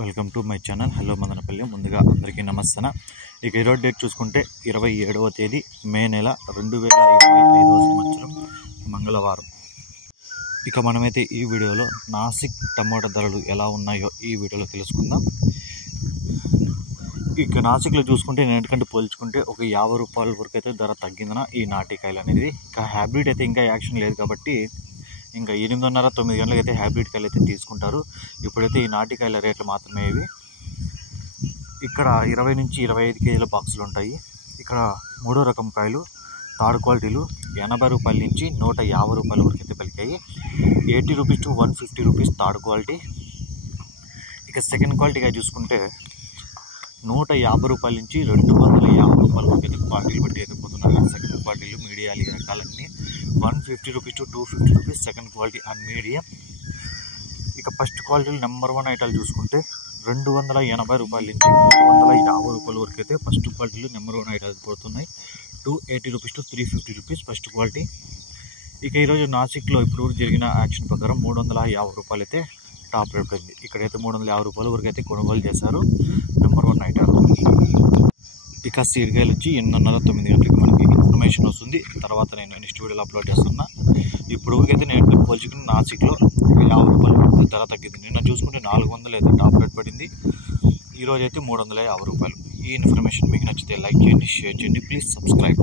Welcome to my channel. Hello Madanapalle. ముందుగా అందరికీ నమస్తే. ఇక ఈరోజు డేట్ చూసుకుంటే 27వ తేదీ మే నెల 2025వ సంవత్సరం మంగళవారం. ఇక మనమైతే ఈ వీడియోలో నాసిక్ టమోటా ధరలు ఎలా ఉన్నాయో ఈ వీడియోలో తెలుసుకుందాం. ఇక నాసిక్లో చూసుకుంటే నేటికంటే పోల్చుకుంటే ఒక 50 రూపాయల వరకు అయితే ధర తగ్గిందన ఈ నాటికాయలు అనేది. ఇక హైబ్రిడ్ అయితే ఇంకా యాక్షన్ లేదు కాబట్టి ఇంకా 8:30-9 గంటలకు అయితే హైబ్రిడ్ కాయలు అయితే తీసుకుంటారు. ఇప్పుడైతే ఈ నాటికాయల రేట్లు మాత్రమే ఇవి. ఇక్కడ 20 నుంచి 25 కేజీల బాక్సులు ఉంటాయి. ఇక్కడ మూడో రకం కాయలు థర్డ్ క్వాలిటీలు 80 రూపాయల నుంచి 150 రూపాయల వరకు అయితే పలికాయి. 80 rupees to 150 rupees third quality. ఇక సెకండ్ క్వాలిటీగా చూసుకుంటే 150 రూపాయల నుంచి 250 రూపాయల వరకు అయితే క్వాలిటీలు బట్టి అయితే పోతున్నారు. సెకండ్ క్వాలిటీలు మీడియాలు ఈ రకాలన్నీ 150 rupees to 250 rupees second quality and medium. ఇక ఫస్ట్ క్వాలిటీలు నెంబర్ 1 ఐటాలు చూసుకుంటే 280 రూపాయల నుంచి 350 రూపాయల వరకు అయితే ఫస్ట్ క్వాలిటీలు నెంబర్ 1 ఐటాలు పోతున్నాయి. 280 rupees to 350 rupees first quality. ఇక ఈరోజు నాసిక్లో ఇప్పుడు జరిగిన యాక్షన్ ప్రకారం 350 రూపాయలు అయితే టాప్ రేట్ ఉంది. ఇక్కడైతే 350 రూపాయల వరకు అయితే కొనుగోలు చేశారు నెంబర్ 1 ఐటాలు. ఇక సీడ్కాయలు వచ్చి 8:30-9 గంటలకు మనకి ఇన్ఫర్మేషన్ వస్తుంది. తర్వాత నేను నెక్స్ట్ వీడియోలో అప్లోడ్ చేస్తున్నా. ఇప్పుడు అయితే నేను పోల్చుకుని నాసిక్లో 50 రూపాయలు ధర తగ్గింది. నిన్న చూసుకుంటే 400 అయితే టాప్ రేట్ పడింది. ఈరోజు అయితే 350 రూపాయలు. ఈ ఇన్ఫర్మేషన్ మీకు నచ్చితే లైక్ చేయండి, షేర్ చేయండి, ప్లీజ్ సబ్స్క్రైబ్.